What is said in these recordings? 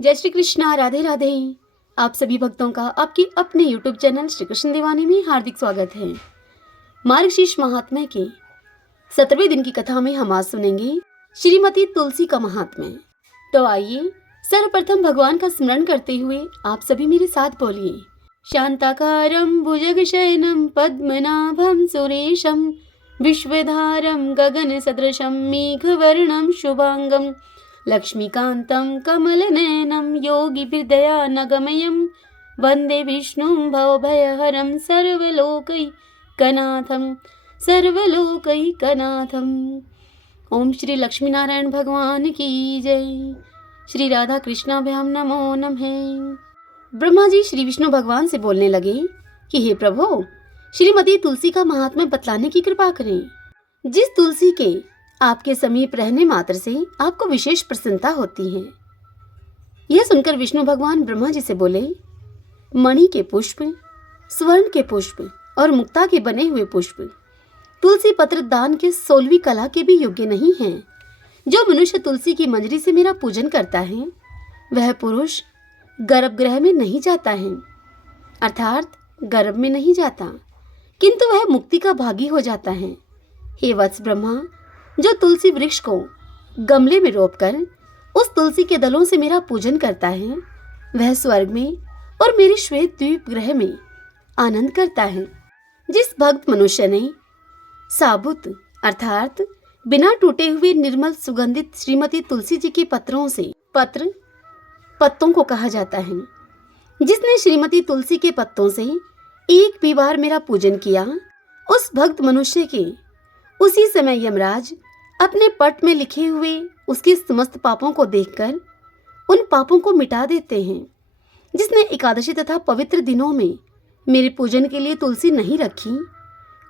जय श्री कृष्णा, राधे राधे। आप सभी भक्तों का आपके अपने YouTube चैनल श्री कृष्ण दीवानी में हार्दिक स्वागत है। मार्गशीर्ष महात्म्य के 17वें दिन की कथा में हम आज सुनेंगे श्रीमती तुलसी का महात्म्य। तो आइए सर्वप्रथम भगवान का स्मरण करते हुए आप सभी मेरे साथ बोलिए। शांताकारं भुजगशयनं पद्मनाभं सुरेशं विश्वधारं गगन सदृशं मेघवर्णं शुभांगं लक्ष्मीकान्तं कमलनयनं योगिभिर्दयानगमयं वन्दे विष्णुं भवभयहरं सर्वलोकैकनाथं। ओम श्री लक्ष्मी नारायण भगवान की जय। श्री राधा कृष्णाभ्याम नमो नमः। ब्रह्मा जी श्री विष्णु भगवान से बोलने लगे कि हे प्रभु, श्रीमती तुलसी का महात्म्य बतलाने की कृपा करें। जिस तुलसी के आपके समीप रहने मात्र से आपको विशेष प्रसन्नता होती है। यह सुनकर विष्णु भगवान ब्रह्मा जी से बोले, मणि के पुष्प, स्वर्ण के पुष्प और मुक्ता के बने हुए पुष्प तुलसी पत्र दान के 16वीं कला के भी योग्य नहीं हैं। जो मनुष्य तुलसी की मंजरी से मेरा पूजन करता है वह पुरुष गर्भगृह में नहीं जाता है, अर्थात गर्भ में नहीं जाता, किंतु वह मुक्ति का भागी हो जाता है। हे वत्स ब्रह्मा, जो तुलसी वृक्ष को गमले में रोपकर उस तुलसी के दलों से मेरा पूजन करता है वह स्वर्ग में और मेरे श्वेत द्वीप ग्रह में आनंद करता है। जिस भक्त मनुष्य ने साबुत अर्थात बिना टूटे हुए निर्मल सुगंधित श्रीमती तुलसी जी के पत्रों से पत्तों को कहा जाता है, जिसने श्रीमती तुलसी के पत्तों से एक भी बार मेरा पूजन किया, उस भक्त मनुष्य के उसी समय यमराज अपने पट में लिखे हुए उसके समस्त पापों को देखकर उन पापों को मिटा देते हैं। जिसने एकादशी तथा पवित्र दिनों में मेरे पूजन के लिए तुलसी नहीं रखी,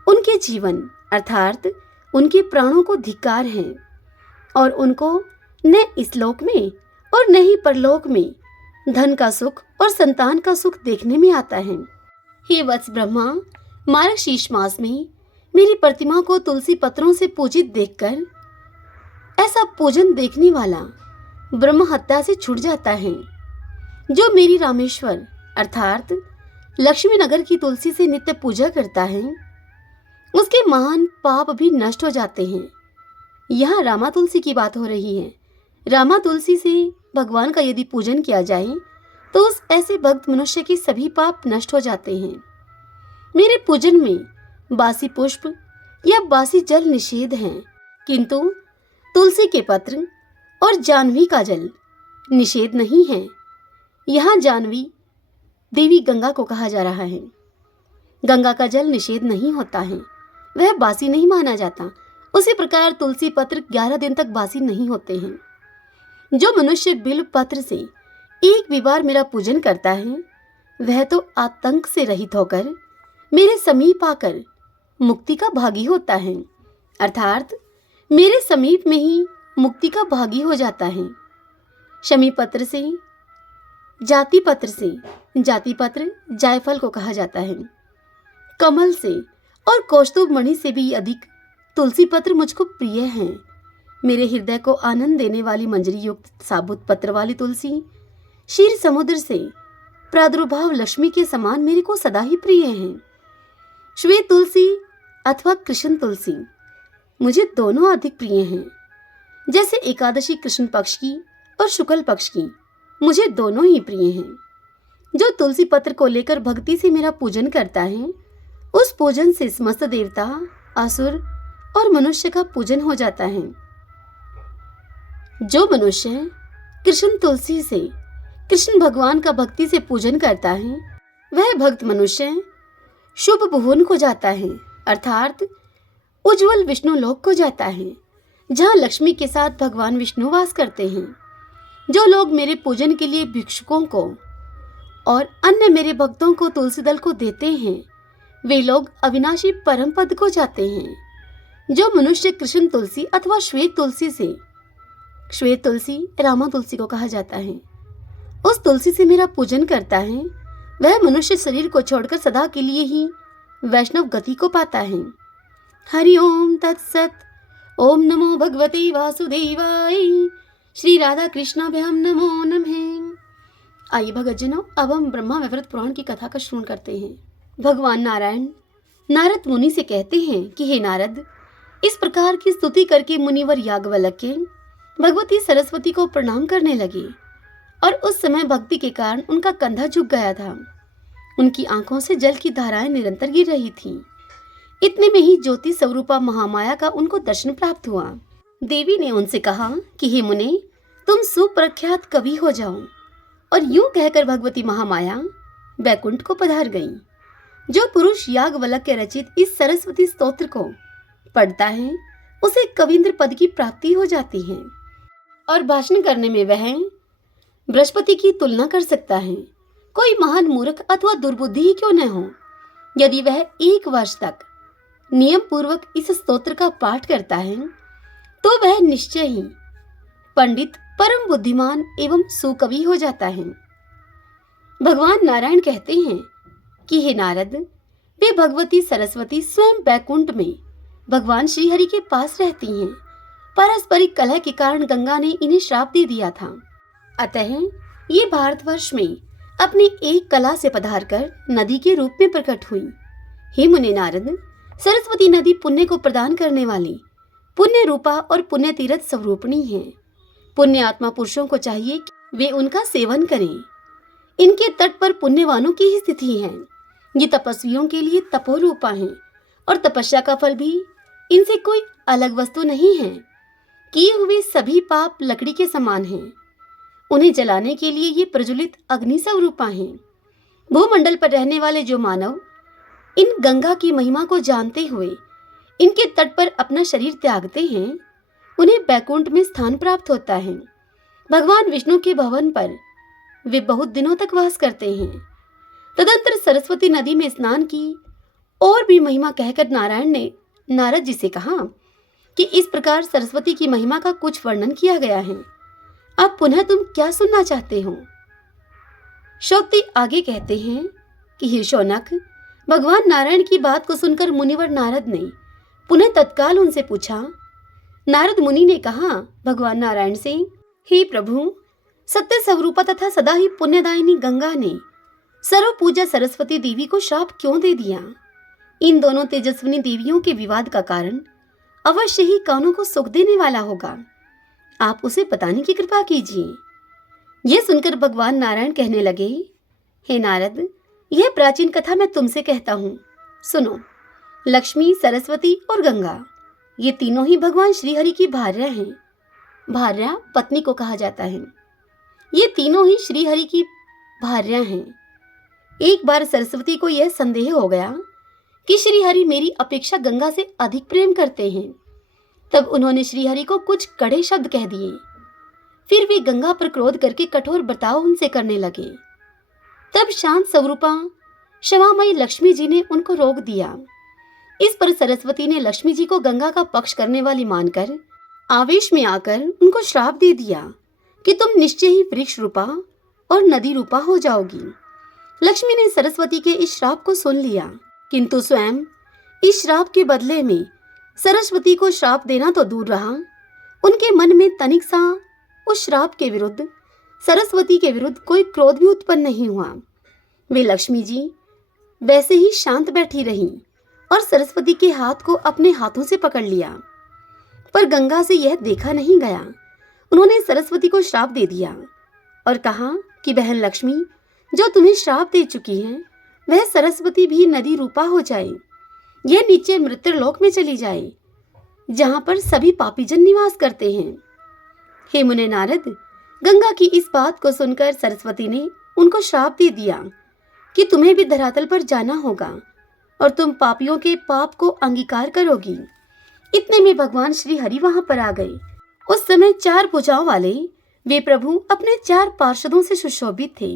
उनके जीवन अर्थात उनके प्राणों को धिक्कार है और उनको न इस लोक में और न ही परलोक में धन का सुख और संतान का सुख देखने में आता है। हे वत्स ब्रह्मा, मार्गशीर्ष मास में मेरी प्रतिमा को तुलसी पत्रों से पूजित देखकर ऐसा पूजन देखने वाला ब्रह्म हत्या से छूट जाता है। जो मेरी रामेश्वर अर्थात लक्ष्मी नगर की तुलसी से नित्य पूजा करता है उसके महान पाप भी नष्ट हो जाते हैं। यहाँ रामा तुलसी की बात हो रही है। रामा तुलसी से भगवान का यदि पूजन किया जाए तो उस ऐसे भक्त मनुष्य के सभी पाप नष्ट हो जाते हैं। मेरे पूजन में बासी पुष्प या बासी जल निषेध है, किंतु तुलसी के पत्र और जानवी का जल निषेध नहीं है। यहाँ जानवी देवी गंगा को कहा जा रहा है। गंगा का जल निषेध नहीं होता है, वह बासी नहीं माना जाता। उसी प्रकार तुलसी पत्र 11 दिन तक बासी नहीं होते हैं। जो मनुष्य बिल्व पत्र से एक भी बार मेरा पूजन करता है वह तो आतंक से रहित होकर मेरे समीप आकर मुक्ति का भागी होता है, अर्थात मेरे समीप में ही मुक्ति का भागी हो जाता है। शमी पत्र से जाति पत्र जायफल को कहा जाता है। कमल से और कौस्तुभ मणि से भी अधिक तुलसी पत्र मुझको प्रिय हैं। मेरे हृदय को आनंद देने वाली मंजरी युक्त साबुत पत्र वाली तुलसी क्षीर समुद्र से प्रादुर्भाव लक्ष्मी के समान मेरे को सदा ही प्रिय है। श्वेत तुलसी अथवा कृष्ण तुलसी मुझे दोनों अधिक प्रिय हैं। जैसे एकादशी कृष्ण पक्ष की और शुक्ल पक्ष की मुझे दोनों ही प्रिय हैं। जो तुलसी पत्र को लेकर भक्ति से मेरा पूजन करता है उस पूजन से समस्त देवता, असुर और मनुष्य का पूजन हो जाता है। जो मनुष्य कृष्ण तुलसी से कृष्ण भगवान का भक्ति से पूजन करता है वह भक्त मनुष्य शुभ भुवन को जाता है, अर्थात उज्जवल विष्णु लोक को जाता है, जहाँ लक्ष्मी के साथ भगवान विष्णु वास करते हैं। जो लोग मेरे पूजन के लिए भिक्षुकों को और अन्य मेरे भक्तों को तुलसी दल को देते हैं वे लोग अविनाशी परम पद को जाते हैं। जो मनुष्य कृष्ण तुलसी अथवा श्वेत तुलसी रामा तुलसी को कहा जाता है उस तुलसी से मेरा पूजन करता है वह मनुष्य शरीर को छोड़कर सदा के लिए ही वैष्णव गति को पाता है। हरि ओम तत्सत। ओम नमो भगवते वासुदेवाय। श्री राधा कृष्णाभ्याम नमो नमः। आइए भगतजनों, अब हम ब्रह्मा वैवर्त पुराण की कथा का श्रवण करते हैं। भगवान नारायण नारद मुनि से कहते हैं कि हे नारद, इस प्रकार की स्तुति करके मुनिवर याज्ञवल्क्य भगवती सरस्वती को प्रणाम करने लगे और उस समय भक्ति के कारण उनका कंधा झुक गया था। उनकी आंखों से जल की धाराएं निरंतर गिर रही थीं। इतने में ही ज्योति स्वरूपा महामाया का उनको दर्शन प्राप्त हुआ। देवी ने उनसे कहा कि हे मुने, तुम सुप्रख्यात कवि हो जाओ। और यूं कहकर भगवती महामाया बैकुंठ को पधार गई। जो पुरुष याज्ञवल्क्य रचित इस सरस्वती स्तोत्र को पढ़ता है उसे कविंद्र पद की प्राप्ति हो जाती है और भाषण करने में वह बृहस्पति की तुलना कर सकता है। कोई महान मूर्ख अथवा दुर्बुद्धि ही क्यों न हो, यदि वह 1 वर्ष तक नियम पूर्वक इस स्तोत्र का पाठ करता है तो वह निश्चय ही पंडित, परम बुद्धिमान एवं सुकवि हो जाता है। भगवान नारायण कहते हैं कि हे नारद, वे भगवती सरस्वती स्वयं बैकुंठ में भगवान श्री हरि के पास रहती हैं। पारस्परिक कलह के कारण गंगा ने इन्हें श्राप दे दिया था। अतः ये भारतवर्ष में अपनी एक कला से पधारकर नदी के रूप में प्रकट हुई। हे मुने नारद, सरस्वती नदी पुण्य को प्रदान करने वाली पुण्य रूपा और पुण्य तीर्थ स्वरूपणी है। पुण्य आत्मा पुरुषों को चाहिए कि वे उनका सेवन करें। इनके तट पर पुण्यवानों की ही स्थिति है। ये तपस्वियों के लिए तपोरूपा है और तपस्या का फल भी इनसे कोई अलग वस्तु नहीं है। किए हुए सभी पाप लकड़ी के समान हैं। उन्हें जलाने के लिए ये प्रज्वलित अग्नि स्वरूपा हैं। भूमंडल पर रहने वाले जो मानव इन गंगा की महिमा को जानते हुए इनके तट पर अपना शरीर त्यागते हैं, उन्हें बैकुंठ में स्थान प्राप्त होता है। भगवान विष्णु के भवन पर वे बहुत दिनों तक वास करते हैं। तदंतर सरस्वती नदी में स्नान की और भी महिमा कहकर नारायण ने नारद जी से कहा कि इस प्रकार सरस्वती की महिमा का कुछ वर्णन किया गया है। अब पुनः तुम क्या सुनना चाहते हो? शौक्ति आगे कहते हैं कि हे शौनक, भगवान नारायण की बात को सुनकर मुनिवर नारद ने पुनः तत्काल उनसे पूछा। नारद मुनि ने कहा भगवान नारायण से, हे प्रभु, सत्य स्वरूपा तथा सदा ही पुण्यदायिनी गंगा ने सर्व पूजा सरस्वती देवी को श्राप क्यों दे दिया? इन दोनों तेजस्विनी देवियों के विवाद का कारण अवश्य ही कानों को सुख देने वाला होगा। आप उसे बताने की कृपा कीजिए। यह सुनकर भगवान नारायण कहने लगे, हे नारद, यह प्राचीन कथा मैं तुमसे कहता हूँ, सुनो। लक्ष्मी, सरस्वती और गंगा ये तीनों ही भगवान श्री हरि की भार्या हैं। भार्या पत्नी को कहा जाता है। ये तीनों ही श्री हरि की भार्या हैं। एक बार सरस्वती को यह संदेह हो गया कि श्री हरि मेरी अपेक्षा गंगा से अधिक प्रेम करते हैं। तब उन्होंने श्री हरि को कुछ कड़े शब्द कह दिए। फिर वे गंगा पर क्रोध करके कठोर बर्ताव उनसे करने लगे। तब शांत स्वरूपा क्षमामयी लक्ष्मी जी ने उनको रोक दिया। इस पर सरस्वती ने लक्ष्मी जी को गंगा का पक्ष करने वाली मानकर आवेश में आकर उनको श्राप दे दिया कि तुम निश्चय ही वृक्ष रूपा और नदी रूपा हो जाओगी। लक्ष्मी ने सरस्वती के इस श्राप को सुन लिया, किंतु स्वयं इस श्राप के बदले में सरस्वती को श्राप देना तो दूर रहा, उनके मन में तनिक सा उस श्राप के विरुद्ध, सरस्वती के विरुद्ध कोई क्रोध भी उत्पन्न नहीं हुआ। वे लक्ष्मी जी वैसे ही शांत बैठी रहीं और सरस्वती के हाथ को अपने हाथों से पकड़ लिया। पर गंगा से यह देखा नहीं गया। उन्होंने सरस्वती को श्राप दे दिया और कहा कि बहन लक्ष्मी, जो तुम्हें श्राप दे चुकी है वह सरस्वती भी नदी रूपा हो जाए। यह नीचे मृत्युलोक में चली जाए, जहां पर सभी पापीजन निवास करते हैं। हे मुने नारद, गंगा की इस बात को सुनकर सरस्वती ने उनको श्राप दे दिया कि तुम्हें भी धरातल पर जाना होगा और तुम पापियों के पाप को अंगीकार करोगी। इतने में भगवान श्री हरि वहां पर आ गए। उस समय 4 भुजाओं वाले वे प्रभु अपने 4 पार्षदों से सुशोभित थे।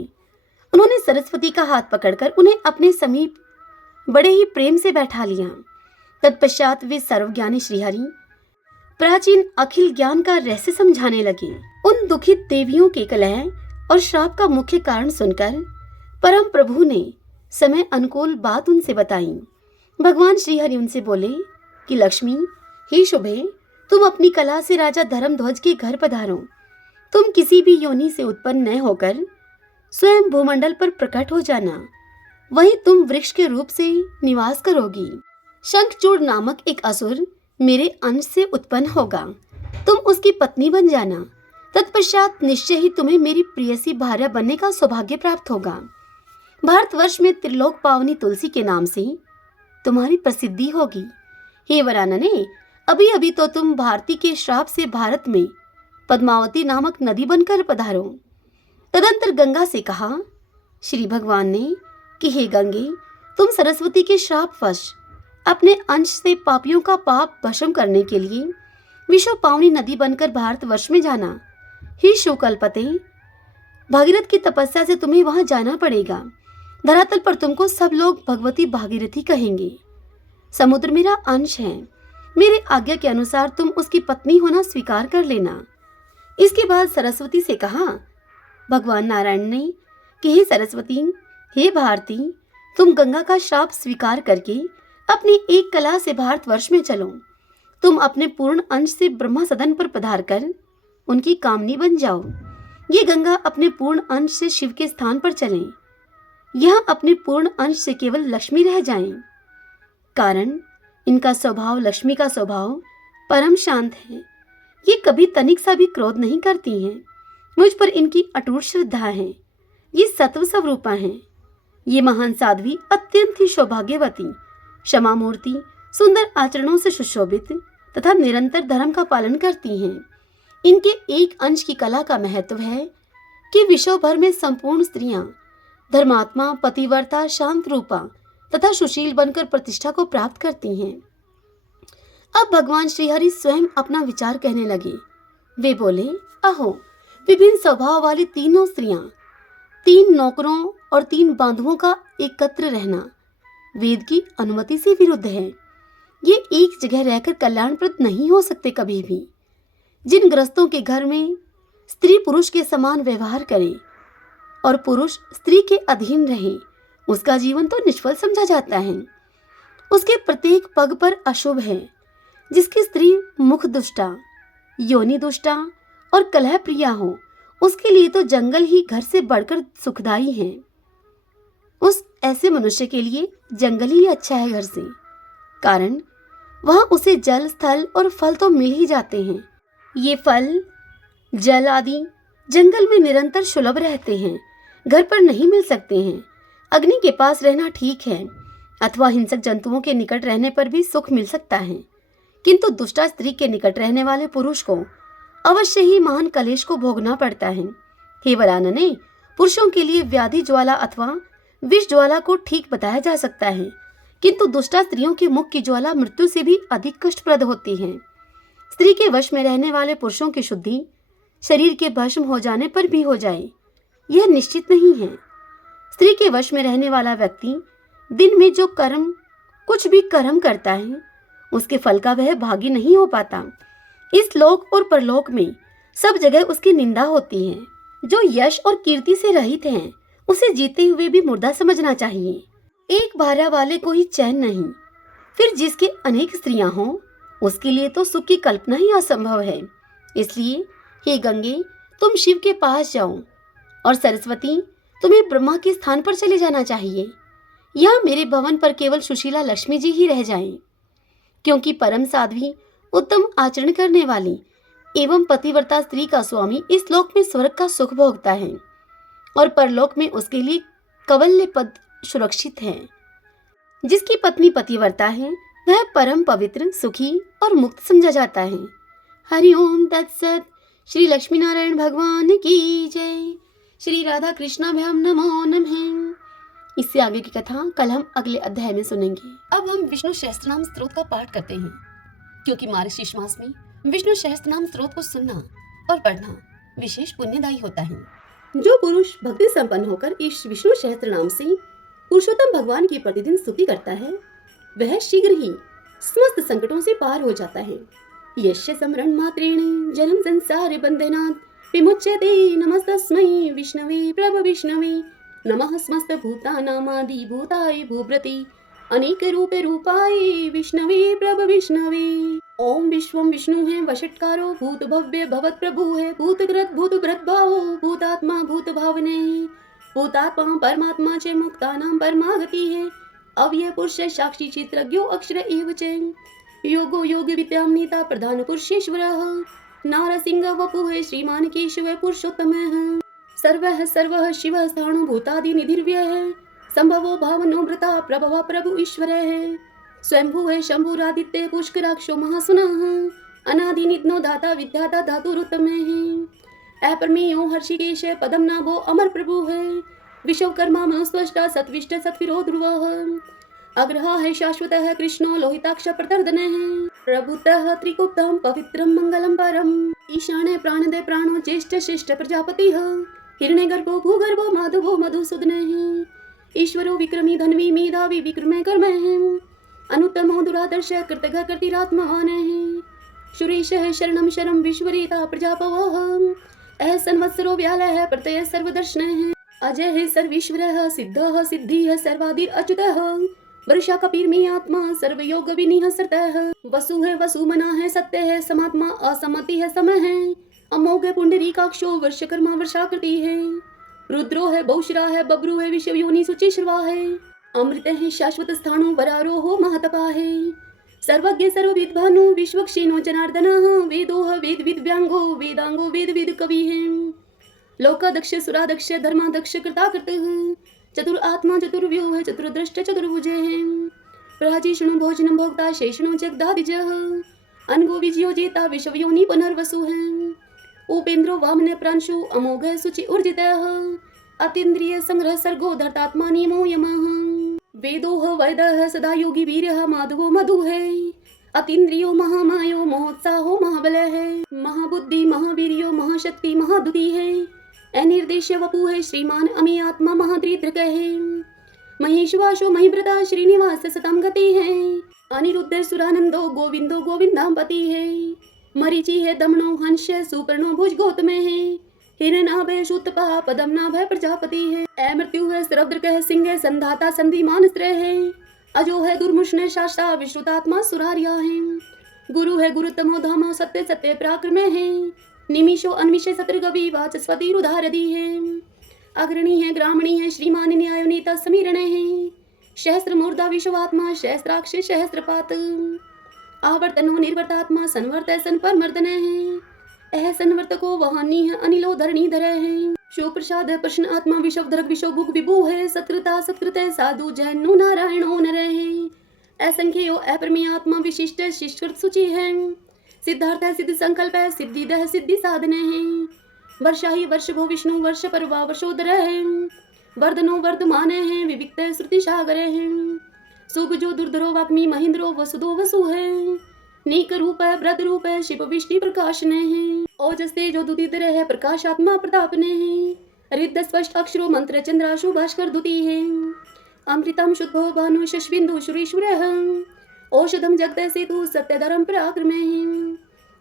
उन्होंने सरस्वती का हाथ पकड़कर उन्हें अपने समीप बड़े ही प्रेम से बैठा लिया। तत्पश्चात वे सर्वज्ञानी श्रीहरि प्राचीन अखिल ज्ञान का रहस्य समझाने लगे। उन दुखित देवियों के कलह और श्राप का मुख्य कारण सुनकर परम प्रभु ने समय अनुकूल बात उनसे बताई। भगवान श्रीहरि उनसे बोले कि लक्ष्मी, हे शुभे, तुम अपनी कला से राजा धर्मध्वज के घर पधारो। तुम किसी भी योनि से उत्पन्न न होकर स्वयं भूमंडल पर प्रकट हो जाना, वहीं तुम वृक्ष के रूप से निवास करोगी। शंखचूड़ नामक एक असुर मेरे अंश से उत्पन्न होगा, तुम उसकी पत्नी बन जाना। तत्पश्चात निश्चय ही तुम्हें मेरी प्रियसी भार्या बनने का सौभाग्य प्राप्त होगा। भारतवर्ष में त्रिलोक पावनी तुलसी के नाम से तुम्हारी प्रसिद्धि होगी। हे वरानने, अभी अभी तो तुम भारती के श्राप से भारत में पद्मावती नामक नदी बनकर पधारो। तदंतर गंगा से कहा श्री भगवान ने कि हे गंगे, तुम सरस्वती के श्रापवश अपने अंश से पापियों का पाप भस्म करने के लिए विश्व पावनी नदी बनकर भारतवर्ष में जाना। हे शुकल्पते, भागीरथ की तपस्या से तुम्हें वहां जाना पड़ेगा। धरातल पर तुमको सब लोग भगवती भागीरथी कहेंगे। समुद्र मेरा अंश है, मेरे आज्ञा के अनुसार तुम उसकी पत्नी होना स्वीकार कर लेना। इसके बाद सरस्वती से कहा भगवान नारायण ने कि हे सरस्वती, हे भारती, तुम गंगा का श्राप स्वीकार करके अपनी एक कला से भारतवर्ष में चलो। तुम अपने पूर्ण अंश से ब्रह्मा सदन पर पधार कर उनकी कामनी बन जाओ। ये गंगा अपने पूर्ण अंश से शिव के स्थान पर चलें। यह अपने पूर्ण अंश से केवल लक्ष्मी रह जाएं। कारण इनका स्वभाव लक्ष्मी का स्वभाव परम शांत है। ये कभी तनिक सा भी क्रोध नहीं करती हैं। मुझ पर इनकी अटूट श्रद्धा है। ये सत्व स्वरूपा हैं। ये महान साध्वी अत्यंत ही सौभाग्यवती, क्षमा मूर्ति, सुंदर आचरणों से सुशोभित तथा निरंतर धर्म का पालन करती हैं। इनके एक अंश की कला का महत्व है कि विश्व भर में संपूर्ण स्त्रियां धर्मात्मा, पतिव्रता, शांत रूपा तथा सुशील बनकर प्रतिष्ठा को प्राप्त करती हैं। अब भगवान श्रीहरि स्वयं अपना विचार कहने लगे। वे बोले, अहो, विभिन्न स्वभाव वाली तीनों स्त्रियां, 3 नौकरों और 3 बांधुओं का एकत्र रहना वेद की अनुमति से विरुद्ध है। ये एक जगह रहकर कल्याणप्रद नहीं हो सकते कभी भी। जिन गृहस्थों के घर में स्त्री पुरुष के समान व्यवहार करे और पुरुष स्त्री के अधीन रहे, उसका जीवन तो निष्फल समझा जाता है। उसके प्रत्येक पग पर अशुभ है। जिसकी स्त्री मुख दुष्टा, योनि दुष्टा और कलह प्रिया हो, उसके लिए तो जंगल ही घर से बढ़कर सुखदायी है। उस ऐसे मनुष्य के लिए जंगल ही अच्छा है घर से। कारण वहां उसे जल, स्थल और फल तो मिल ही जाते हैं। ये फल, जल आदि जंगल में निरंतर सुलभ रहते हैं, घर पर नहीं मिल सकते हैं। अग्नि के पास रहना ठीक है, अथवा हिंसक जंतुओं के निकट रहने पर भी सुख मिल सकता है, किंतु दुष्टा स्त्री के निकट रहने वाले पुरुष को अवश्य ही महान कलेश को भोगना पड़ता है। हे वरानने, पुरुषों के लिए व्याधि ज्वाला अथवा विष ज्वाला को ठीक बताया जा सकता है, किंतु दुष्टा स्त्रियों के मुख की ज्वाला मृत्यु से भी अधिक कष्टप्रद होती है। स्त्री के वश में रहने वाले पुरुषों की शुद्धि शरीर के भस्म हो जाने पर भी हो जाए, यह निश्चित नहीं है। स्त्री के वश में रहने वाला व्यक्ति दिन में जो कर्म, कुछ भी कर्म करता है, उसके फल का वह भागी नहीं हो पाता। इस लोक और परलोक में सब जगह उसकी निंदा होती है। जो यश और कीर्ति से रहित हैं, उसे जीते हुए भी मुर्दा समझना चाहिए। एक भार्या वाले को ही चैन नहीं, फिर जिसके अनेक स्त्रियां हों, उसके लिए तो सुख की कल्पना ही असंभव है। इसलिए हे गंगे, तुम शिव के पास जाओ, और सरस्वती, तुम्हें ब्रह्मा के स्थान पर चले जाना चाहिए। यहाँ मेरे भवन पर केवल सुशीला लक्ष्मी जी ही रह जाएं, क्योंकि परम साध्वी, उत्तम आचरण करने वाली एवं पतिव्रता स्त्री का स्वामी इस लोक में स्वर्ग का सुख भोगता है और परलोक में उसके लिए कवल्य पद सुरक्षित है। जिसकी पत्नी पतिव्रता है, वह परम पवित्र, सुखी और मुक्त समझा जाता है। हरि ओम तत्सत। श्री लक्ष्मी नारायण भगवान की जय। श्री राधा कृष्णाभ्याम नमो नमः। इससे आगे की कथा कल हम अगले अध्याय में सुनेंगे। अब हम विष्णु सहस्त्रनाम स्तोत्र का पाठ करते हैं, क्योंकि मार्गशीर्ष मास में विष्णु सहस्त्रनाम स्तोत्र को सुनना और पढ़ना विशेष पुण्यदायी होता है। जो पुरुष भक्ति संपन्न होकर इस विष्णु सहस्त्रनाम से पुरुषोत्तम भगवान की प्रतिदिन स्तुति करता है, वह शीघ्र ही समस्त संकटों से पार हो जाता है। यस्य स्मरण मात्रेण जन्म संसार बंधनात् विमुच्यते। नमस्तस्मै विष्णवे प्रभ विष्णवे। नमः समस्त भूतानामादि भूताय भूभृते अनेक रूपे रूपाय विष्णवे प्रभ विष्णवे। ओम विश्वम विष्णु है वषट्कारो भूत भव्य भवत प्रभु है भूतकृत भूत भृत भावो भूतात्मा भूत भावने भूतात्मा परमात्मा च मुक्तानां परमागति है। अव्यय पुरुष साक्षी चित्रज्ञो अक्षर एव च। योगो योग विद्यां नीता प्रधान पुरुषेश्वरः। नारसिंह वपुः श्रीमान केशव पुरुषोत्तमः। सर्वः सर्वः शिवः स्थाणु भूतादि निधिर्व्यः। संभवो भावनो भृता प्रभव प्रभु ईश्वरः। स्वयंभुः शंभुरादित्य पुष्कराक्षो महासुनः। अनादि निधनो दाता विद्याता धातुरुत्तमः। अपरमेयो हर्षिकेश पदम नाभो अमर प्रभु है। विश्वकर्मा मनुस्पष्टा सत्विष्ट सत्विरो ध्रुवः। अग्रहा है शाश्वतः कृष्णो लोहिताक्ष प्रतर्दनः। प्रभुतः त्रिकुप्तम पवित्रम मंगलम परम। ईशाने प्राणदे प्राणो ज्येष्ठ श्रेष्ठ प्रजापतिः। हिरण्यगर्भो भूगर्भो माधवो मधुसूदनः। ईश्वरो विक्रमी धन्वी मेधावी विक्रमे कर्मः। अनुत्तमो दुरादर्श कृतघ कृतिरात्मवानः। सुरेशः शरणं शरं विश्वरेता प्रजापवः। अह संवत्सरो व्यालः प्रत्यय सर्वदर्शनः। अजय सर्वेश्वरः सिद्धः सिद्धिः सर्वादिर अच्युतः। वर्षा कपीर्मे आत्मा सर्वयोग विनिह सरतः। वसु है वसुमना है सत्य है समात्मा असमति है समय है। अमोघ पुंडरीकाक्षो वर्षकर्मा वर्षाकृति है। रुद्रो है बहुश्रा है बब्रू है विश्व योनि सुचि श्रवा है। अमृत है शाश्वत स्थाणु वरारोहो महतपा है। सर्वज्ञ सर्वविद्वानो विश्वक्षेनो जनार्दनः। वेदोह वेद विद्व्यांगो वेदांगो वेद विद कवि है। लोकादक्ष सुरादक्ष धर्मादक्ष कृताकृतः। चतुर आत्मा चतुर्व्यूह चतुर्दृष्ट चतुर्भुजे है। प्राजिष्णु भोजनं भोक्ता शेषणो जगदादिजः। अनगो विजयो जेता विश्वयोनि पुनर्वसु है। उपेन्द्रो वामन प्रांशु अमोघ सुचि ऊर्जितः। अतीन्द्रिय संग्रह सर्गो धर्तात्मा नियमो यमः। वेदोह वैदः सदा योगी वीरः माधवो मधु है। अतीन्द्रियो महामायो महोत्साहो महाबल है। महाबुद्धि महावीर्यो महाशक्ति महादुति है। अनिर्देश्य वपु है श्रीमान अमी आत्मा महाद्रिद्रक है। महेश्वासो महिव्रता श्रीनिवास सतम गति है। अनिरुद्ध सुरानंदो गोविंदो गोविंदापति है। मरीचि है दमनो हंस सुपर्णो भुज गौतम है। हिरनाभय शूतपा पदम नाभय प्रजापति है। अमृत्यु है सरद्रक है सिंह संधाता संधिमान स्त्र है। अजो है दुर्मुष्ण शास्ता विश्रुतात्मा सुरारिया है। गुरु है गुरुतमो धामो सत्य सत्य पराक्रम है। निमिषो अन्विषे सत्रगवि वाचस्पति रुधारदी है। अग्रणी है ग्रामणी है श्रीमान न्याय नेता समीरण है। सहस्त्र मूर्धा विश्वात्मा सहस्त्राक्ष सहस्त्रपात। आवर्तनो निर्वर्तात्मा संवर्त संपर मर्दन है। अह संवर्तको वहानी है अनिलो धरणीधर है। शिवप्रसाद प्रश्न आत्मा विश्वधर विश्वभुग विभु है। सत्कृता सत्कृत साधु जैनो नारायणो नर है। असंख्यो अपरमे आत्मा विशिष्ट शिष्कृत सूचि है। सिद्धार्थ है सिद्धि संकल्प है सिद्धिदह सिद्धि साधन है। वर्षा ही वर्ष भो विष्णु वर्ष परवा वर्षोदर है। वर्धनो वर्धमान है विविक्त श्रुति सागर है। सुगजो दुर्धरो वाग्मी महेंद्रो वसुदो वसु है। नीक रूप है व्रत रूप है शिव विष्णु प्रकाशन है। ओजस तेजो दुदितर है प्रकाशात्मा प्रतापने है। रिद्ध स्पष्ट अक्षरो मंत्र चंद्राशु भास्कर दुति है। अमृतम शुद्धो भानु शशबिंदु सुरेश्वर है। औषधम जगत सेतु सत्यधरम पराक्रम है।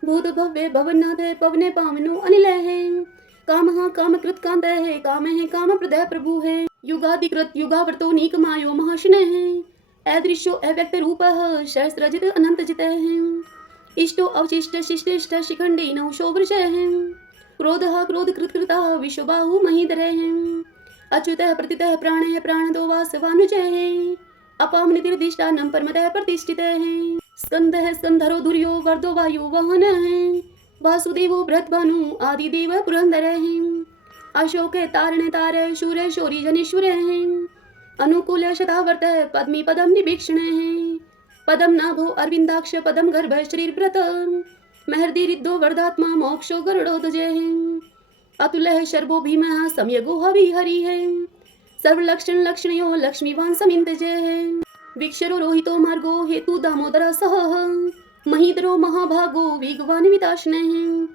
भूत भव्य भवनाथ है पवने पावनो अनिल है। काम कामकृत कांत है काम प्रदय प्रभु है। युगाधिकृत युगावर्तो नीक मायो महाशन है। अदृश्यो अव्यक्त रूप सहस्रजित अनंत जित है। इष्टो अवशिष्ट शिष्टिष्ट शिखंडी नौशो वृष है। क्रोध क्रोध कृतकृता विश्वबाहु महीधर है। अच्युत प्रतित प्राण प्राणदो वासवानुज है। अपाम निर्दिष्टा नम परमतः प्रतिष्ठित है। स्कंद है स्कंधरो धुर्यो वर्दो वायु वाहन है। वासुदेवो भ्रत भानु आदि देव पुरंदर है। अशोक तारण तार शूर शौरी जनेश्वर है। अनुकूल शतावर्त पद्मी पदम निभीक्षण है। पदम नाभो अरविंदाक्ष पदम गर्भ शरीर व्रत। महर्दि रिद्धो वर्धात्मा मोक्षो गरुड़ो ध्वज है। अतुल है शर्भो भीम समयगो हवि हरि है। सर्वलक्षण लक्षणयो लक्ष्मीवान समिंत जय है। विक्षरो रोहितो मार्गो हेतु दामोदर सह। महीधरो महाभागो वेगवान विताशन है।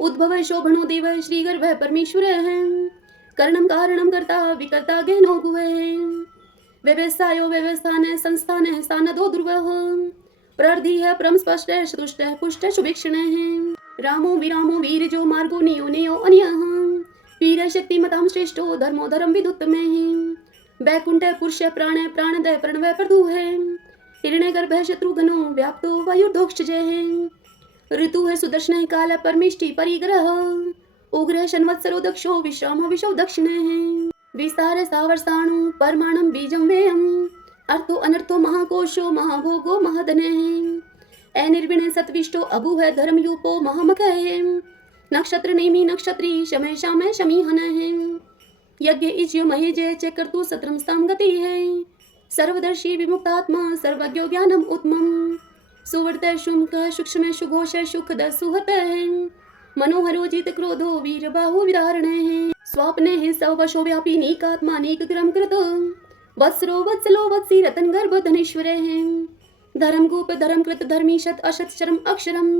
उद्भव शोभनो देव श्री गर्भ परमेश्वर है। कर्णम कारणम करता विकर्ता गहनो गुह है। व्यवस्थायो व्यवस्थान संस्थान स्थानदो ध्रुव प्रार्थी है परम स्पष्ट चतुष्ट पुष्ट सुभिक्षण है। रामो विरामो वीरजो मार्गो नियो नियो अन्यः। वीर शक्ति मताम श्रेष्ठो धर्मो धर्म विदुत्तम है। वैकुंठ पुरुष प्राण प्राणदय प्रणव प्रदु है। हिरण्य गर्भ शत्रुघ्नो व्याप्तो वायुर्धोक्ष जय है। ऋतु है सुदर्शन काल परमिष्टि परिग्रह। उग्र शन्वत्सरो दक्षो विश्राम विशो दक्षिण है। विस्तार सावर्षाणु परमाणु बीजम वेयम अर्थो अनर्थो महाकोशो महाभोगो महदने अनिर्विण सत्विष्टो अभु है धर्मयूपो महामख है नक्षत्र नेमी नक्षत्री शमय शामय शमीहन है यज्ञ इज्यो महे जय चक्रतु सत्रमस्ताम गति है सर्वदर्शी विमुक्तात्मा सर्वज्ञो ज्ञानम उत्तमम सुवर्त शुंक सूक्ष्म सुघोष सुखद सुहत है मनोहरो जित क्रोधो वीर बाहु विदारण है स्वाप्ने है सवशो व्यापी नीकात्मा नीक क्रम कृत वत्सरो वत्सलो वत्सी रतन गर्भ धनेश्वर है धर्म गोप धर्म कृत धर्मी शत अशत शरम अक्षरम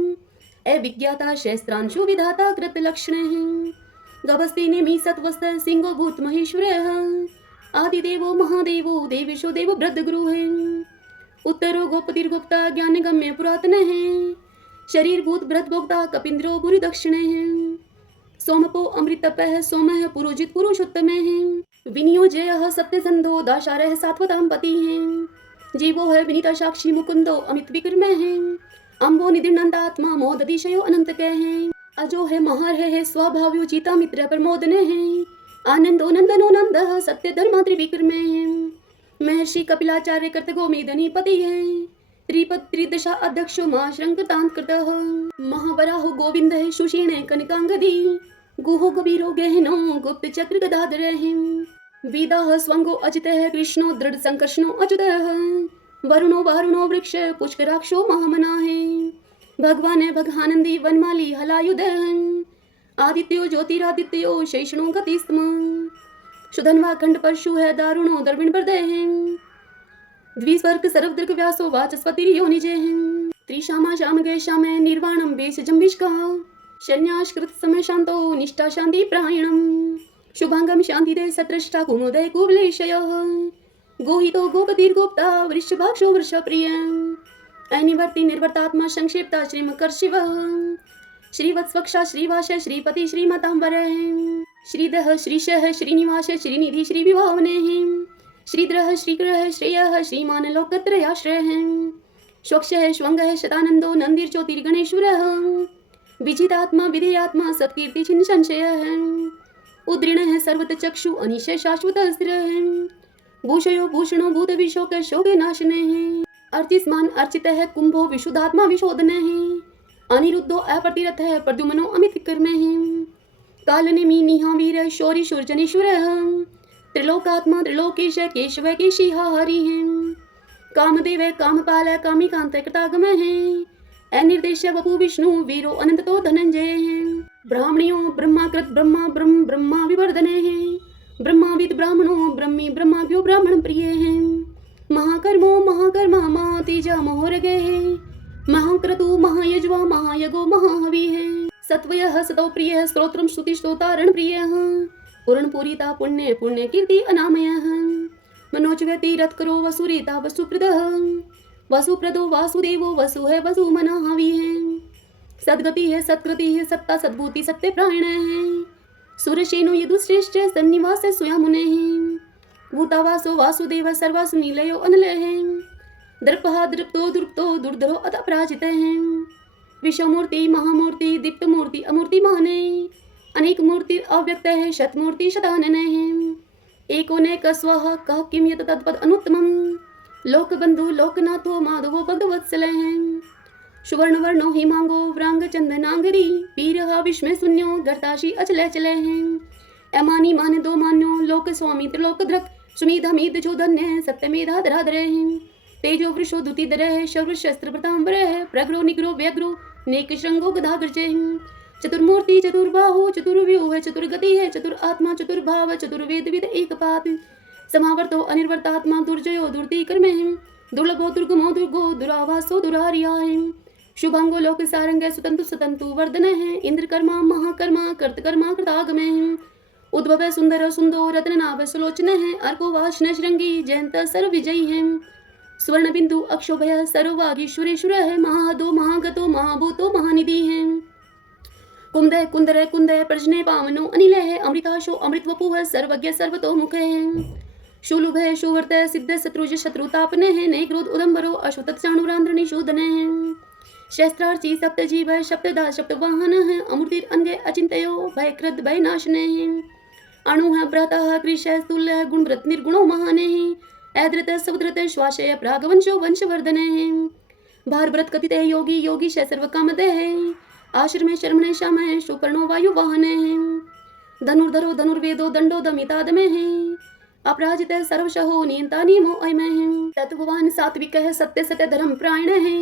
अविज्ञाता शस्त्रांशु विधाता कृत लक्षण है गभस्ति नेमि सत्वस्त सिंहो भूत महेश्वर आदिदेवो महादेवो देवेशो देव वृद्ध गुरु है उत्तरो गोपतिर्गुप्ता ज्ञान गम्य पुरातन है शरीर भूत व्रत भोक्ता कपिंद्रो बुरी दक्षिण है सोमपो अमृत तपः सोम है पुरोजित पुरुषोत्तम है विनियोजय सत्य संधो दाशारह सात्वताम पति है जीवो है विनीता साक्षी मुकुंदो अमित विक्रम है अम्बो निधिनंदात्मा मोद अतिशयो अनंत कह है अजो है महार है स्वभाव्यो जीता मित्र प्रमोदन है आनंदो नंदनो नंद सत्य धर्मा त्रिविक्रम है महर्षि कपिलाचार्य कर्त गोमेदनी पति है त्रिपद त्रिदशा अध्यक्षो महाश्रंकृतांत कृतः महावराहो गोविंद है सुषीणे कनकांगदी गुहो कबीरो गहनो गुप्त चक्र गदाधर है वेदाः स्वंगो अजित है कृष्णो दृढ़ संकर्षणो अच्युत वरुणो वारुणो वृक्ष पुष्कराक्षो महामना है भगवान है भगानंदी वनमाली हलायुध आदित्यो ज्योतिरादित्यो शैषणो गतिस्तम सुधन्वा खंड परशु है दारुणो दर्विण हृदय है द्विस्वर्ग सर्वदृक व्यासो वाचस्पति योनिजे है त्रिशामा श्याम गए श्यामे निर्वाणम बेस जम्बिष्का शन्याश्कृत समय शांतो निष्ठा शांति प्रायणम शुभांगम शांति दे सत्रष्टा कुमोदय कुवलेशय गोहितो गोपतिर्गोप्ता वृषभाक्षो वृषप्रिय अनिवर्ति निर्वर्तात्मा संक्षिप्ता श्रीमकर शिव श्रीवत्स्वक्षा श्रीवास श्रीपति श्रीमतांबर श्रीदह श्रीशः श्रीनिवास श्रीनिधि श्रीविभावने श्रीद्रह श्रीग्रह श्रेय श्रीमान लोकत्रयाश्रय स्वक्ष श्वंग शतानंदो नंदिर ज्योतिर्गणेश्वर विजितात्मा विधेयात्मा सत्कीर्ति चिन्ह संशय उद्रीण है सर्वत चक्षु अनिशय शाश्वत स्थिर भूषयो भूषणो भूत विशोक शोके नाशने अर्चिस्मान अर्चित है कुंभो विशुद्धात्मा विशोधन है अनिरुद्धो अप्रतिरथ है प्रद्युमनो अमित कर्म है कालनेमी निहा वीर शौरी शूर्जनेश्वर त्रिलोकात्मा त्रिलोकेश केशव केशिहा हरि है कामदेव कामपाल कामिकांत कृतागम है अनिर्देश वपु विष्णु वीरो अनंत तो धनंजय है ब्राह्मणियों ब्रह्माकृत ब्रह्मा ब्रह्म ब्रह्मा विवर्धने है ब्रह्माविद ब्राह्मणो ब्रह्मी ब्रह्माव्यो ब्राह्मण प्रिय है महाकर्मो महाकर्मा महातेजा महोरगे है महाक्रतु महायज्वा महायगो महाहवि है सत्वयः सतो प्रिय स्तोत्रम श्रुति स्तोतारण प्रिय पूर्ण पूरिता पुण्य पुण्य कीर्ति अनामय मनोजवती रथ करो वसुरीता वसुप्रद वसुप्रदो वासुदेवो वसु है वसु मना हवि है सदगति है सत्कृति है सत्ता सद्भूति सत्य प्राण है सुरसेनो यदुश्रेष्ठ सन्निवास स्वयमुने भूतावासो वासुदेव सर्वासु नीलयो अनलय है दर्पहा दृप्तो दुर्प्तो दुर्धरो अत पराजित है विश्वमूर्ति महामूर्ति दीप्त मूर्ति अमूर्ति माने अनेक मूर्ति अव्यक्त है शतमूर्ति शतानन है एकोनेक स्वः कह किम यत तत्पद अनुत्तमम लोकबंधु लोकनाथो माधवो भगवत्सल है सुवर्ण वर्णो हिमांगो व्रांग चंदनांगरी वीरहा विस्मय शून्यो गर्ताशी अचल चले हैं अमानी मान दो मान्यो लोक स्वामी त्रिलोक द्रक सुमीधमीद जो धन्य सत्यमेधा धराधर हैं तेजो वृषो दुतिधर है शौर्य शस्त्र प्रतांबर है प्रग्रो निग्रो व्यग्रो नेक श्रृंगो गदाग्रज चतुर्मूर्ति चतुर्बाहु चतुर्व्यूह चतुर्गति है चतुर आत्मा चतुर्भाव चतुर्वेद विद एक पात समावर्तो अनिर्वर्तात्मा दुर्जयो दुर्ति कर्म दुर्लभो दुर्गमो दुर्गो दुरावासो दुरारिया शुभांगो लोक सारंग सुतंतु सुतंतु वर्धन है इंद्रकर्मा महाकर्मा कर्तकर्मा कृतागम उद्भव सुंदर सुंदो रत्न नाभ सुलोचन है अर्को वाष्ण श्रृंगी जयंत सर्व विजयी है स्वर्ण बिंदु अक्षोभय सर्ववागीश्वरेश्वर है महादो महागतो महाभूतो महानिधि है कुंदय कुंदर कुंदय प्रजने पावनो अनिल है अमृताशो अमृत वपु है सर्वज्ञ सर्वतो मुख है शूलुभ है शुवर्त सिद्ध शत्रुज शत्रुतापन है नय क्रोध उदम्बरो अशुत चाणुरांध्र निशोधन है शस्त्रार्ची सप्त जीव है शब्ददा शब्द वाहन है अमृतिर अंगे अचिंतयो भय कृत भय नाशन है अणु है भ्राता कृषय स्तुल्य गुणव्रत निर्गुणो महाने ऐद्रत सवद्रत श्वासय प्रागवंशो वंशवर्धने भार व्रत कथित योगी योगी शय सर्व कामदे आश्रमे शर्मणे श्यामय सुपर्णो वायु वाहने धनुर्धरो धनुर्वेदो दंडो दमितादमे अपराजित सर्वशहो नियंता नियमो अयमे तत्ववान सात्विक है सत्य सत्य धर्म प्रायण है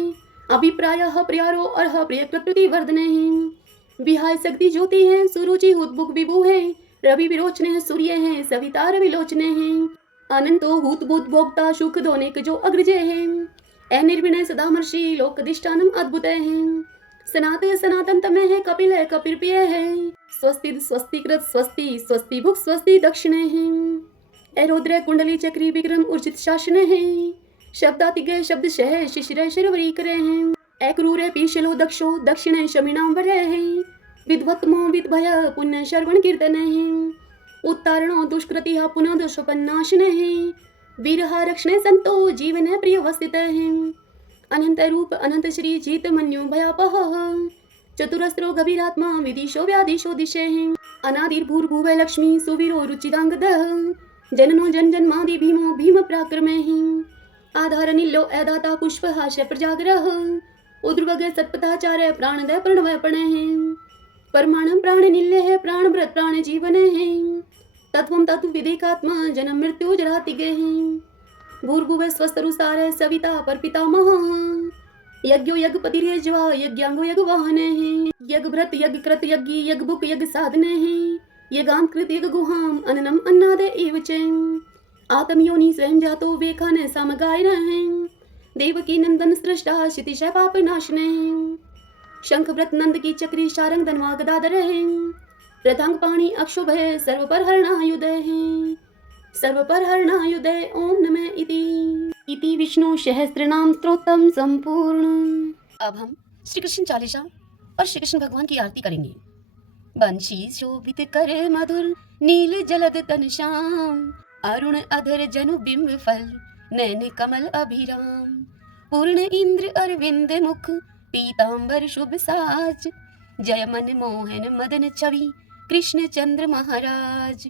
अभिप्राय प्रियारो अर्ह प्रिय प्रकृति वर्धने विहाय शक्ति ज्योति है सुरुचि हुतबुक विभु है रवि विरोचने है सूर्य है सविता रवि लोचने हैं अनंतो हुत बुद्ध भोक्ता सुख दोने के जो अग्रजय है निर्विणय सदामर्षि लोकदिष्टानम अद्भुत है सनातन सनातन तमे है कपिल है कपिर्प्रिय है स्वस्ति स्वस्तिकृत स्वस्ति स्वस्ति भुक स्वस्ति दक्षिणे है रुद्र कुंडली चक्री विक्रम उर्जित शासन है शब्दातिगय शब्द शह शिशिर शिरवरी करे हैं क्रूर पीशलो दक्षो दक्षिणे शमिनाम वर है विद्वत्मो विद्भय पुण्य श्रवण कीर्तन है उत्तारणो दुष्कृति पुनः दोषोपन्नाशन है वीरहा रक्षणे संतो जीवन प्रिय वस्थित है अनंत रूप अनंत श्री जीत मन्यु भयापह चतुरस्त्रो गभीरात्मा विदिशो व्यादिशो दिशे है अनादिर्भूर्भुव लक्ष्मी सुवीरो रुचिरांगद जननो जन जन्मादि भीमो भीम पराक्रमे है आधार नीलो ऐदाता पुष्प हास्य प्रजाग्रह उद्रवग सत्पथाचार्य प्राणदय प्रणवय पणे है परमाणु प्राण निल्य है प्राण व्रत प्राण जीवन है तत्वम तत्व विदेकात्मा जन्म मृत्यु जराति गए हैं भूर्भुव स्वस्तरुसार सविता पर पितामह यज्ञो यज्ञ पतिर्यज्वा यज्ञांगो यज्ञ वाहन है यज्ञ व्रत यज्ञ कृत यज्ञ यज्ञ भुक यज्ञ साधने हैं यज्ञाम कृत यज्ञ गुहाम अननम अन्नाद एव च आत्मयोनि स्वयं जातो वेखान समगाय रहे देवकी नंदन सृष्टा क्षितिशय पाप नाशने शंख व्रत नंद की चक्री शारंग धनवा गदाधर है रथांग पाणी अक्षुभय सर्व पर हरणायुदय है सर्व पर हरणायुदय ओम नमः इति विष्णु सहस्त्रनाम स्तोत्रम संपूर्ण। अब हम श्री कृष्ण चालीसा और श्री कृष्ण भगवान की आरती करेंगे। बंशी शोभित कर मधुर नील जलद तन श्याम अरुण अधर जनु बिंब फल नैन कमल अभिराम पूर्ण इंद्र अरविंद मुख पीतांबर शुभ साज जय मन मोहन मदन छवि कृष्ण चंद्र महाराज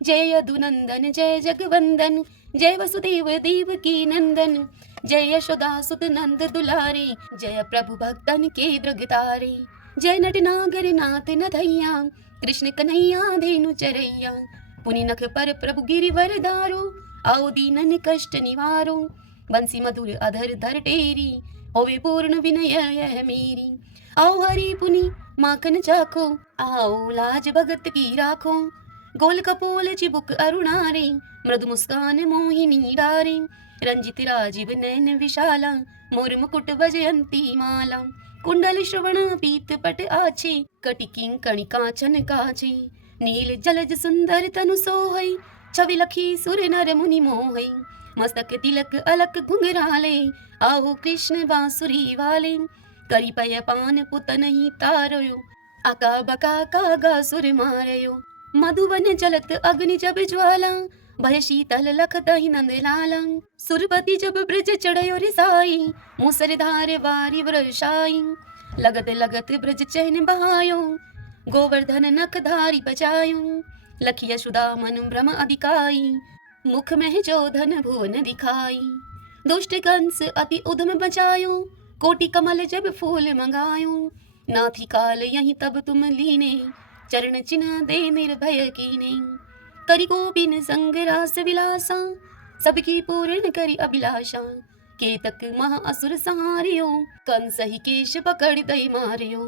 जय यदुनंदन जय जगवंदन जय वसुदेव देव की नंदन जय यशोदा सुत नंद दुलारे जय प्रभु भक्तन के दृगतारे जय नटनागर नाथ नथैया कृष्ण कन्हैया धेनु चरैया पुनि नख पर प्रभु गिरिवर दारो आओ दीनन कष्ट निवारो बंसी मधुर अधर धर टेरी होवे पूर्ण विनय यह मेरी आओ हरि पुनि माखन चाखो आओ लाज भगत की राखो गोल कपोल चिबुक अरुणारे मृदु मुस्कान मोहिनी डारे रंजित राजीव नयन विशाला मोर मुकुट वजयंती माला कुंडल श्रवण पीत पट आछे कटिकिं कणिकाचन काचे नील जलज सुंदर तनु सोहै छवि लखी सुर नर मुनि मोहै मस्तक तिलक अलक घुंघराले आओ कृष्ण बांसुरी वाले करी पय पान पुत नहीं तारयो आका बका कागा सुर मारयो मधुवन जलत अग्नि जब ज्वाला भय शीतल लखत ही नंद लाला सुरपति जब ब्रज चढ़यो रिसाई मुसरधार वारी वर्षाई लगत लगत ब्रज चैन बहायो गोवर्धन नख धारी बचायो लखी यशोदा मन भ्रम अधिकाई मुख में जो धन भुवन दिखाई दुष्ट कंस अति उधम बचायो कोटि कमल जब फूल मंगायो नाथी काल यही तब तुम लीने चरण चिन्ह दे निर्भय कीने करी गोपिन संग रास विलासा सबकी पूर्ण करी अभिलाषा केतक महा असुर सहारियो कंस ही केश पकड़ दई मारियो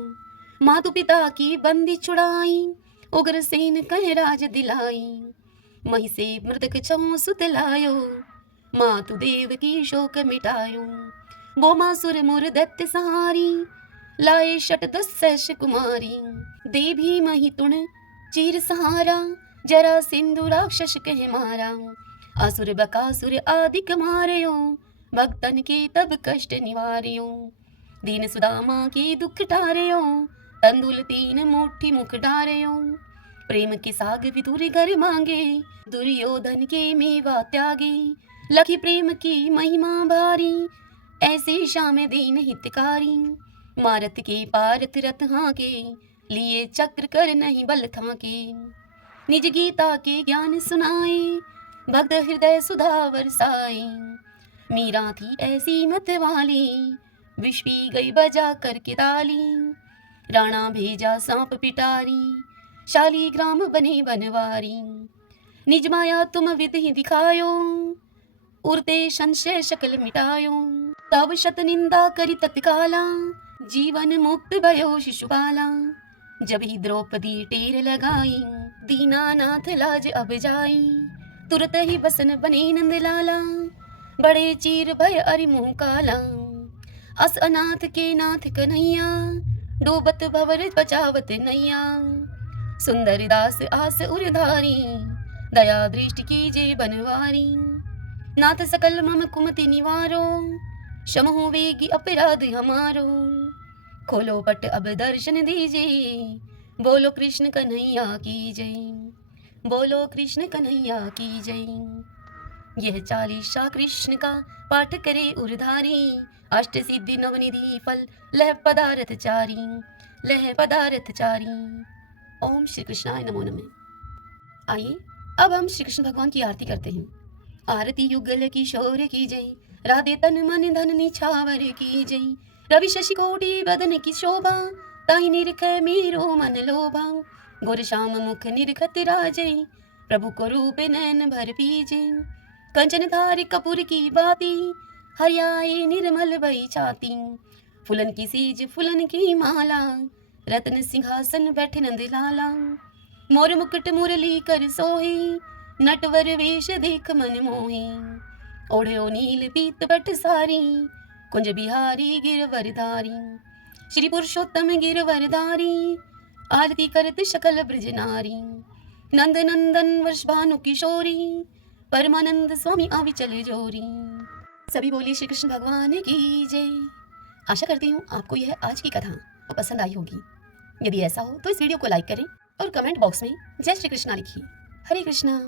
मातु पिता की बंदी छुड़ाई उग्र सेन कह राज दिलाई मही से मृतक छो सुत लायो मातु देव की शोक मिटायो वो मासुर मुर दैत्य सहारी लाए शट दस कुमारी देवी मही तुण चीर सहारा जरा सिंधु राक्षस कह मारा असुर बकासुर आदिक मारयो भक्तन के तब कष्ट निवारियो दीन सुदामा के दुख टारयो तंदुल तीन मुट्ठी मुख डारयो प्रेम के साग विदुर घर मांगे दुर्योधन के मेवा त्यागे लखी प्रेम की महिमा भारी ऐसे श्याम दीन हितकारी मारत के पारत रथ हाँ के लिए चक्र कर नहीं बल था के निज गीता के ज्ञान सुनाए, भक्त हृदय सुधा बरसाए। मीरा थी ऐसी मत वाली, विष पी गई बजा करके ताली। राणा भेजा सांप पिटारी, शालीग्राम बने बनवारी। निज माया तुम विधि दिखायो, उड़ते संशय शकल मिटायो। तब शत निंदा करी तत्काला, जीवन मुक्त भयो शिशुपाला। जब ही द्रौपदी टेर लगाई, दीनानाथ लाज अब जाई। तुरत ही बसन बने नंदलाला, बड़े चीर भय अरि मुँह काला। अस अनाथ के नाथ कन्हैया, डूबत भवर बचावत नैया। सुंदर दास आस उरधारी, दया दृष्टि कीजे बनवारी। नाथ सकल मम कुमति निवारो, क्षमहु वेगी अपराध हमारो। खोलो पट अब दर्शन दीजिए, बोलो कृष्ण कन्हैया की जय। बोलो कृष्ण कन्हैया की जय। यह चालीसा कृष्ण का पाठ करे उरधारी, अष्ट सिद्धि नवनिधि फल लह पदार्थ चारी। लह पदार्थ चारी। ओम श्री कृष्णाय नमो नमः। आइए अब हम श्री कृष्ण भगवान की आरती करते हैं। आरती युगल किशोर की जय, राधे तन मन धन निछावर की जय। रवि शशि कोटि बदन की शोभा, ताहि निरख मेरो मन लोभा। गोर श्याम मुख निरखत राजै, प्रभु को रूप नैन भर पीजे। कंचन धारि कपूर की बाती, हरियाए निर्मल भई छाती। फुलन की सीज फुलन की माला, रत्न सिंहासन बैठे नंद लाला। मोर मुकुट मुरली कर सोहे, नटवर वेश देख मन मोहे। ओढ़ो नील पीत बट सारी, कुंज बिहारी गिरवरधारी। श्री पुरुषोत्तम गिरवरधारी, आरती करत सकल ब्रज नारी। नंद नंदन वर्ष भानु किशोरी, परमानंद स्वामी अविचल जोरी। सभी बोलिए श्री कृष्ण भगवान की जय। आशा करती हूँ आपको यह आज की कथा पसंद आई होगी। यदि ऐसा हो तो इस वीडियो को लाइक करें और कमेंट बॉक्स में जय श्री कृष्णा लिखिए। हरे कृष्णा।